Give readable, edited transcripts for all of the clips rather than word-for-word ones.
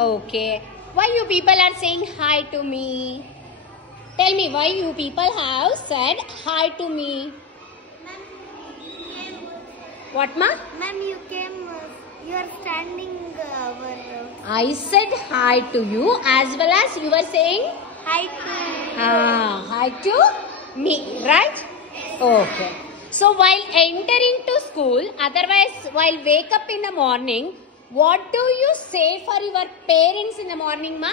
Okay. Why you people are saying hi to me? Tell me why you people have said hi to me. What, ma? Ma'am, you came. You are standing over. I said hi to you as well as you were saying Hi to. hi to me, right? Okay. So while entering to school, otherwise while wake up in the morning, what do you say for your parents in the morning, ma?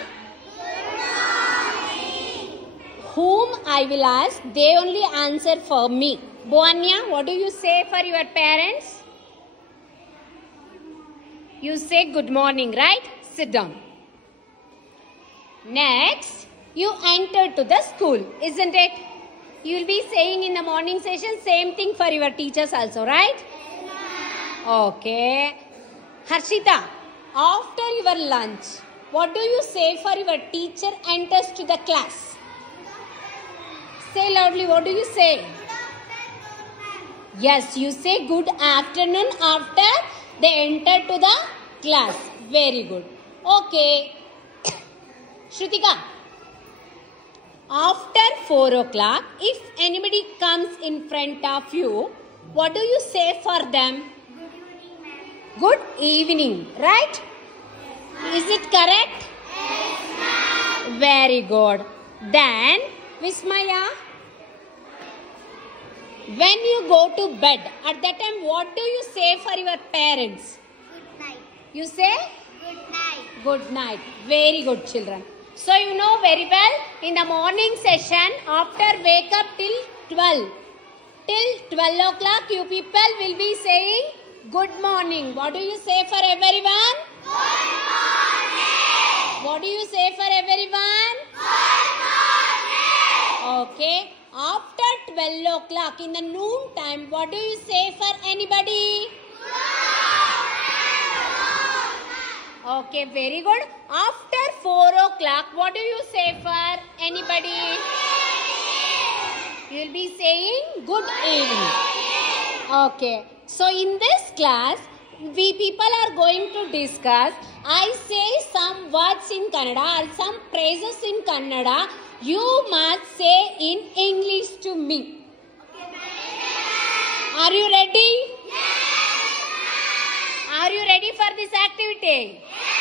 Whom I will ask, they only answer for me. Boanya, what do you say for your parents? You say good morning, right? Sit down. Next, you enter to the school, isn't it? You will be saying in the morning session same thing for your teachers also, right? Okay. Harshita, after your lunch, what do you say for your teacher enters to the class? Say loudly, what do you say? Yes, you say good afternoon after they enter to the class. Very good. Okay. Shrutika, after 4 o'clock, if anybody comes in front of you, what do you say for them? Good evening, right? Is it correct? Yes, ma'am. Very good. Then, Vismaya, when you go to bed, at that time, what do you say for your parents? Good night. You say? Good night. Good night. Very good, children. So, you know very well, in the morning session, after wake up till 12 o'clock, you people will be saying good morning. What do you say for everyone? Good morning. What do you say for everyone? Good morning. Okay. After 12 o'clock in the noon time, what do you say for anybody? Okay, very good. After 4 o'clock, what do you say for anybody? You will be saying good evening. Okay. So in this class, we people are going to discuss. I say some words in Kannada or some phrases in Kannada. You must say in English to me. Are you ready? Yes. Are you ready for this activity? Yes.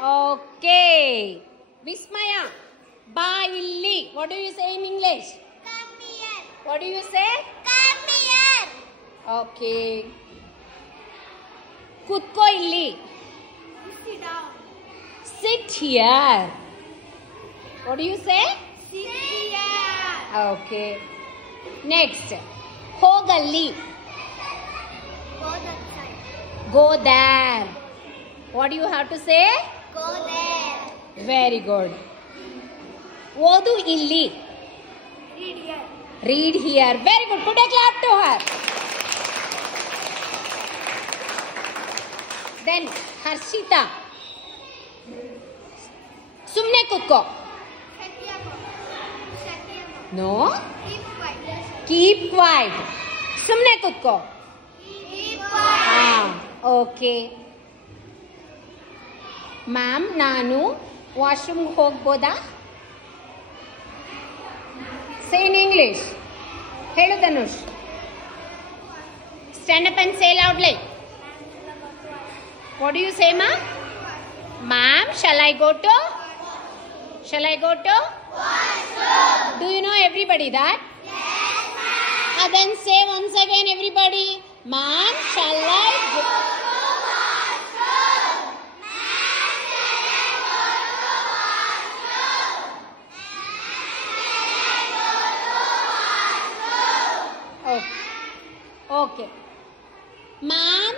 Okay. Vismaya, ba illi. What do you say in English? Come here. What do you say? Come here. Okay. Kutko illi. Sit down. Sit here. What do you say? Sit here. Okay. Next. Hogalli. Go that side. Go there. What do you have to say? Go there. Very good. Odu illi. Read here. Read here. Very good. Put a clap to her. Then Harshita. Sumne kutko. No. Keep quiet. Keep quiet. Sumne kutko. Keep quiet. Okay. Ma'am, ನಾನು washroom ಹೋಗ್ಬೋದಾ? Say in English. ಹೇಳು Dhanush. Stand up and say loudly. What do you say, ma'am? Ma'am, shall I go to? Shall I go to? Do you know everybody that? Yes, ma'am. Then say once again everybody. Ma'am, shall I go? Okay ma'am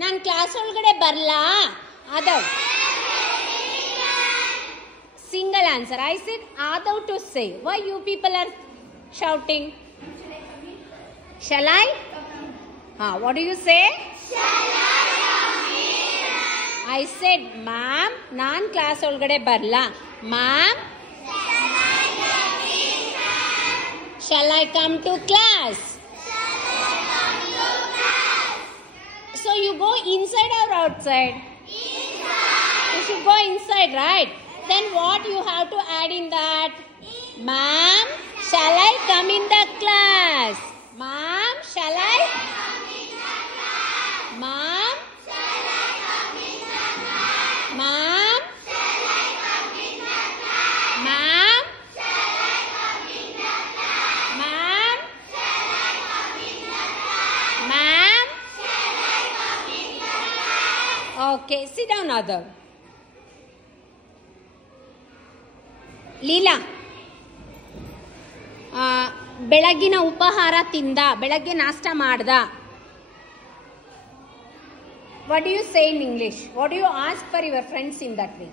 ನಾನು class ಒಳಗಡೆ ಬರಲಾ? ಆದವ್ single answer. I said ಆದವ್ to say. Why you people are shouting? Shall I? What do you say? I said ma'am ನಾನು class ಒಳಗಡೆ ಬರಲಾ? Ma'am shall I come to class? So you go inside or outside? Inside. should go inside, right? Then what you have to add in that? Ma'am, shall I come in the class? Ma'am, shall I? Ma'am, ma'am, ma'am, ma'am, ma'am. Okay, sit down, Adar. Leela, ಬೆಳಗ್ಗಿನ ಉಪಹಾರ ತಿಂದ, ಬೆಳಗ್ಗೆ ನಾಷ್ಟ ಮಾಡ್ದ. What do you say in English? What do you ask for your friends in that way?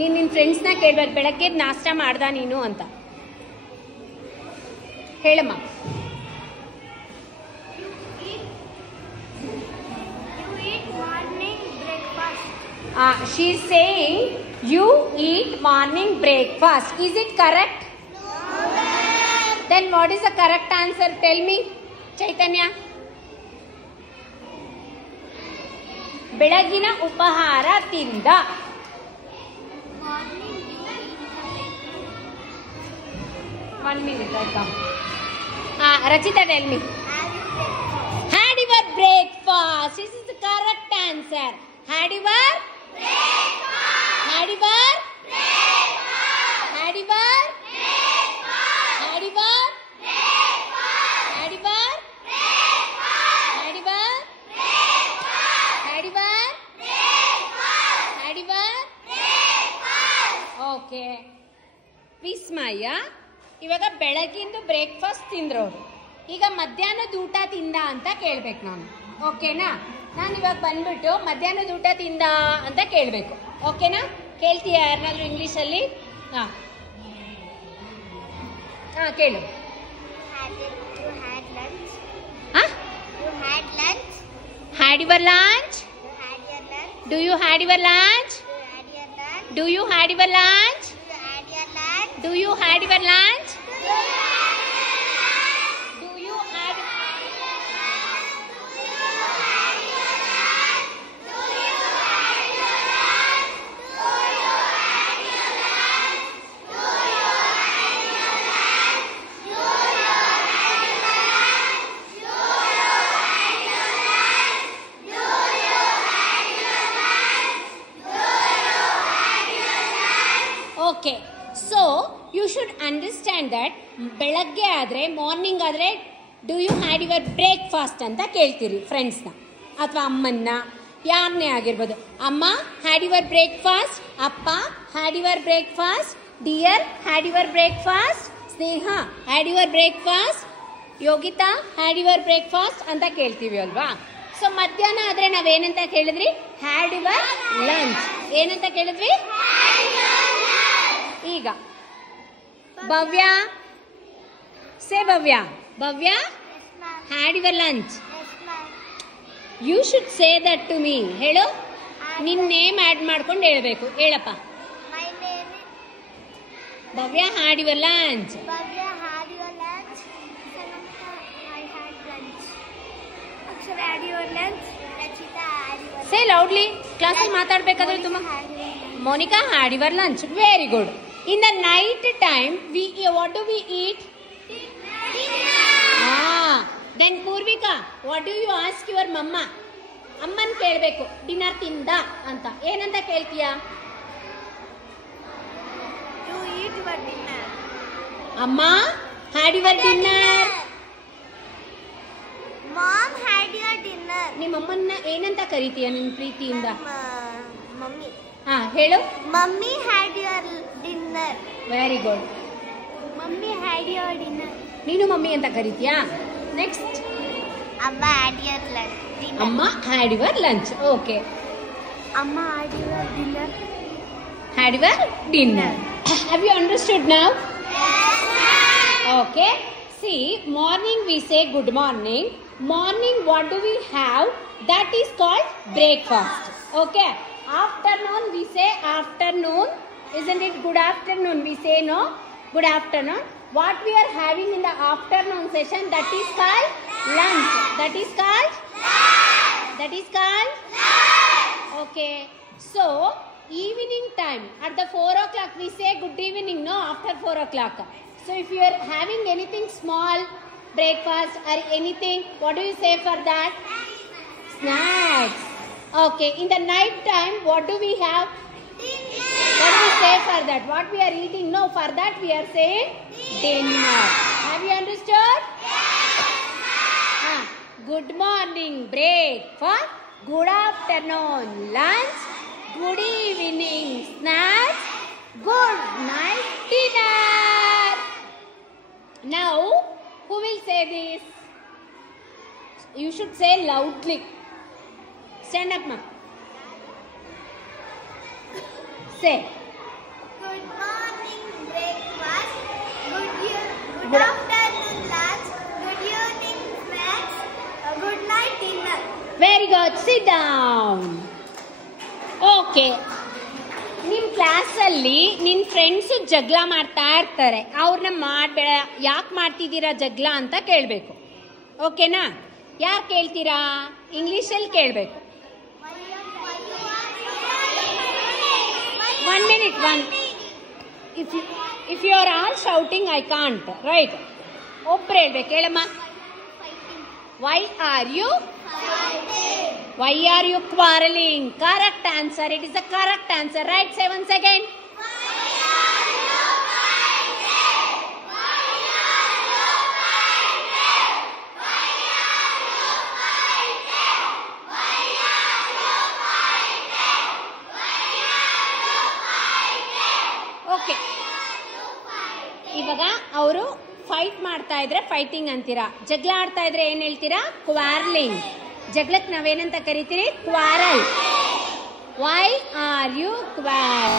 ನಿನ್ನ ಫ್ರೆಂಡ್ಸ್ನ ಕೇಳ್ಬೇಕು, ಬೆಳಗ್ಗೆ ನಾಷ್ಟ ಮಾಡ್ದ ನೀನು ಅಂತ ಹೇಳಮ್ಮ. She is saying you eat morning breakfast. Is it correct? No. Then what is the correct answer? Tell me, Chaitanya. ಬೆಳಗಿನ ಉಪಹಾರ ತಿಂದ. One minute, I come. Rachita, tell me. Had your breakfast. This is the correct answer. Had your breakfast. Had your breakfast. Had your breakfast. Had your breakfast. Had your breakfast. Had your breakfast. Had your breakfast. Had your breakfast. Okay. ವಿಸ್ಮಯ ಇವಾಗ ಬೆಳಗಿಂದು breakfast ತಿಂದ್ರು ಅವರು. ಈಗ ಮಧ್ಯಾಹ್ನದ ಊಟ ತಿಂದ ಅಂತ ಕೇಳ್ಬೇಕು ನಾನು. ಓಕೆನಾ? ನಾನು ಇವಾಗ ಬಂದ್ಬಿಟ್ಟು ಮಧ್ಯಾಹ್ನದ ಊಟ ತಿಂದ ಅಂತ ಕೇಳಬೇಕು. ಓಕೆನಾ? ಕೇಳ್ತೀಯ ಯಾರನ್ನಾದ್ರೂ ಇಂಗ್ಲೀಷಲ್ಲಿ? ಹಾಂ ಹಾಂ ಕೇಳು. Had your lunch? Do you had your lunch? Do you had your lunch? Do you had your lunch? Do you had? Okay, so you should understand that ಬೆಳಗ್ಗೆ ಆದರೆ ಮಾರ್ನಿಂಗ್ ಆದರೆ do you had your breakfast ಅಂತ ಕೇಳ್ತೀರಿ ಫ್ರೆಂಡ್ಸ್ನ ಅಥವಾ ಅಮ್ಮನ್ನ, ಯಾರನ್ನೇ ಆಗಿರ್ಬೋದು. Amma had your breakfast, appa had your breakfast, dear had your breakfast, Sneha had your breakfast, Yogita had your breakfast ಅಂತ ಕೇಳ್ತೀವಿ ಅಲ್ವಾ. ಸೊ ಮಧ್ಯಾಹ್ನ ಆದರೆ ನಾವೇನಂತ ಕೇಳಿದ್ರಿ? Had your lunch. ಏನಂತ ಕೇಳಿದ್ವಿ? ಈಗ Bhavya, say Bhavya. Bhavya, had your lunch. You should say that to me. ಹೇಳು, ನಿನ್ನ ನೇಮ್ ಆ್ಯಡ್ ಮಾಡ್ಕೊಂಡು ಹೇಳಬೇಕು. ಹೇಳಪ್ಪ. ಭವ್ಯ had your lunch. Say loudly. ಕ್ಲಾಸಲ್ಲಿ ಮಾತಾಡಬೇಕಾದ್ರೆ ತುಂಬ. Monica had your lunch. Very good. In the night time, what do we eat? Then Purvika, what do you ask your mama? ಅಮ್ಮನ್ ಕೇಳಬೇಕು, ಡಿನ್ನರ್ ತಿಂದ ಅಂತ. ಏನಂತ ಕೇಳ್ತೀಯಾ? You eat your dinner. ಅಮ್ಮ had your dinner. Mom had your dinner. ನಿಮ್ಮ ಅಮ್ಮನ್ನ ಏನಂತ ಕರಿತೀಯ ನಿನ್ನ ಪ್ರೀತಿಯಿಂದ? ಮಮ್ಮಿ. ಹೇಳು. Mummy had your dinner. Very good. Mummy had your dinner. ನೀನು ಮಮ್ಮಿ ಅಂತ ಕರಿತೀಯಾ? ನೆಕ್ಸ್ಟ್. ಅಮ್ಮ had your lunch. ಅಮ್ಮ had your lunch. ಓಕೆ. ಅಮ್ಮ had your dinner. Had your dinner. Have you understood now? Yes, ma'am. Okay. See, morning we say good morning. Morning what do we have? That is called breakfast. Okay. Afternoon we say afternoon. Isn't it good afternoon? We say no. Good afternoon. What we are having in the afternoon session, that is called lunch. That is called lunch. That is called lunch. Okay. So, evening time at the 4 o'clock we say good evening, no? After 4 o'clock. So, if you are having anything small, breakfast or anything, what do you say for that? Snacks. Okay. In the night time, what do we have? What do we say for that? What we are eating? No, for that we are saying dinner. Have you understood? Good morning, breakfast. Good afternoon, lunch. Good evening, snacks. Good night, dinner. Now, who will say this? You should say loudly. Stand up, ma'am. Say. Good morning, breakfast. Good afternoon, lunch. Good evening, snacks. Good night, dinner. Very good. Sit down. Okay. ನಿಮ್ಮ ಕ್ಲಾಸಲ್ಲಿ ನಿನ್ನ friends ಜಗಳ ಮಾಡ್ತಾ ಇರ್ತಾರೆ. ಅವ್ರನ್ನ ಮಾಡಬೇಡ, ಯಾಕೆ ಮಾಡ್ತಿದ್ದೀರಾ ಜಗಳ ಅಂತ ಕೇಳಬೇಕು. ಓಕೆನಾ? ಯಾರು ಕೇಳ್ತೀರಾ? ಇಂಗ್ಲೀಷಲ್ಲಿ ಕೇಳಬೇಕು. 1 minute. If you are all shouting, I can't. Right? ಒಬ್ರು ಹೇಳ್ಬೇಕು. ಹೇಳಮ್ಮ. Why are you? Why are you quarreling? Correct answer. It is the correct answer. Right? Say once again. Okay. ಇವಾಗ ಅವರು ಫೈಟ್ ಮಾಡ್ತಾ ಇದ್ರೆ ಫೈಟಿಂಗ್ ಅಂತೀರಾ. ಜಗಳ ಆಡ್ತಾ ಇದ್ರೆ ಏನ್ ಹೇಳ್ತೀರಾ? ಕ್ವಾರ್ಲಿಂಗ್. ಜಗಳಕ್ಕೆ ನಾವೇನಂತ ಕರಿತೀರಿ? ಕ್ವಾರಲ್. Why are you ಕ್ವಾರ್